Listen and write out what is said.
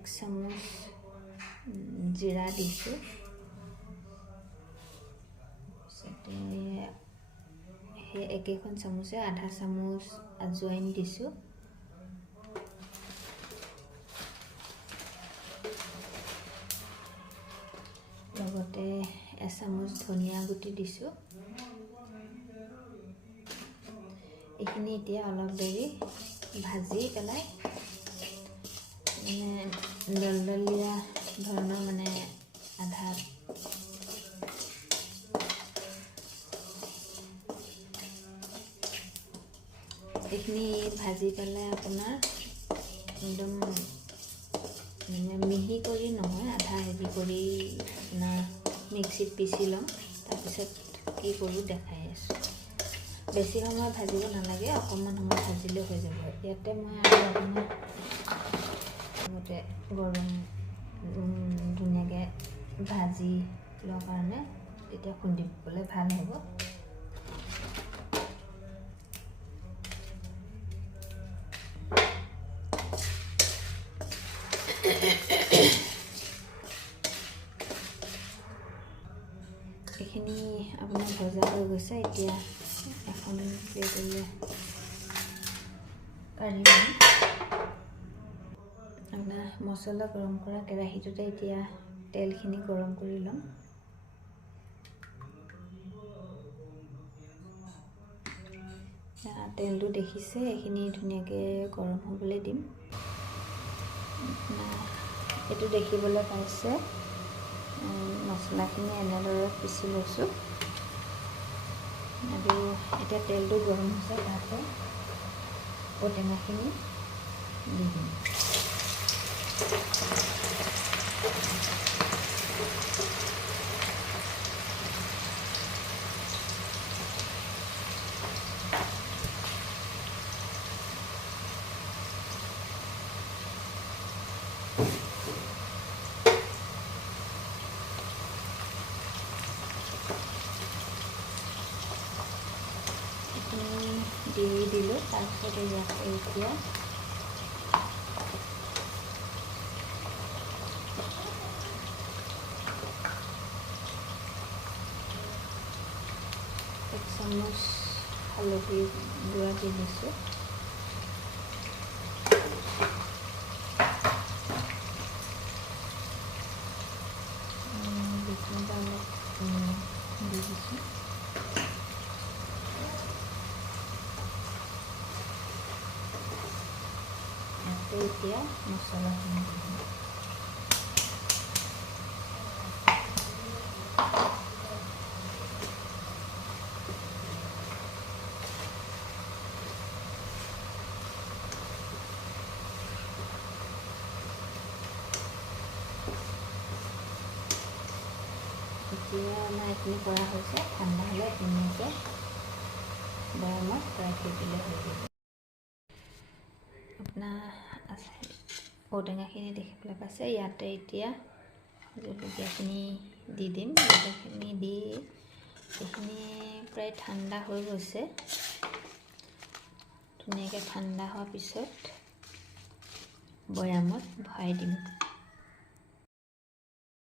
1 চামুচ জিৰা দিছোঁ, সেই একেখন চামুচে আধা চামুচ আজৱাইন দিছোঁ, লগতে 1 চামুচ ধনিয়া গুটি দিছোঁ। এইখিনি এতিয়া অলপ দেৰি ভাজি পেলাই দলদলীয়া ধৰণৰ আধা এইখিনি ভাজি পেলাই আপোনাৰ একদম মিহি কৰি নহয়, আধা হেৰি কৰি আপোনাৰ মিক্সিত পিচি ল'ম। তাৰপিছত কি কৰোঁ দেখাই আছোঁ। বেছি সময় ভাজিব নালাগে, অকণমান সময় ভাজিলে হৈ যাব। ইয়াতে মই আৰু আপোনাৰ গৰম ধুনীয়াকৈ ভাজি লোৱাৰ কাৰণে তেতিয়া খুন্দিবলৈ ভাল হ'ব। এইখিনি আপোনাৰ ভজা হৈ গৈছে। এতিয়া এখন প্লেটলৈ কাঢ়ি ল'ম। আপোনাৰ মছলা গৰম কৰা কেৰাহীটোতে এতিয়া তেলখিনি গৰম কৰি ল'ম। তেলটো দেখিছে, এইখিনি ধুনীয়াকৈ গৰম হ'বলৈ দিম। এইটো দেখিবলৈ পাইছে, মছলাখিনি এনেদৰে পিচি লৈছোঁ আৰু এতিয়া তেলটো গৰম হৈছে, তাতে ঔটেঙাখিনি দি দিম। দি দিলোঁ। তাৰপিছতে ইয়াতে এতিয়া এক চামুচ হালধি গুড়া দি দিছোঁ। দি দিছোঁ। এতিয়া মছলাখিনি দি দিম। এতিয়া এইখিনি কৰা হৈছে, ঠাণ্ডা হ'লে ধুনীয়াকৈ বৈয়ামত ৰাখি দিলে হৈ যাব। আপোনাৰ ঔটেঙাখিনি দেখিবলৈ পাইছে। ইয়াতে এতিয়া জলকীয়াখিনি দি দিম। জলকীয়াখিনি দি এইখিনি প্ৰায় ঠাণ্ডা হৈ গৈছে। ধুনীয়াকৈ ঠাণ্ডা হোৱাৰ পিছত বৈয়ামত ভৰাই দিম।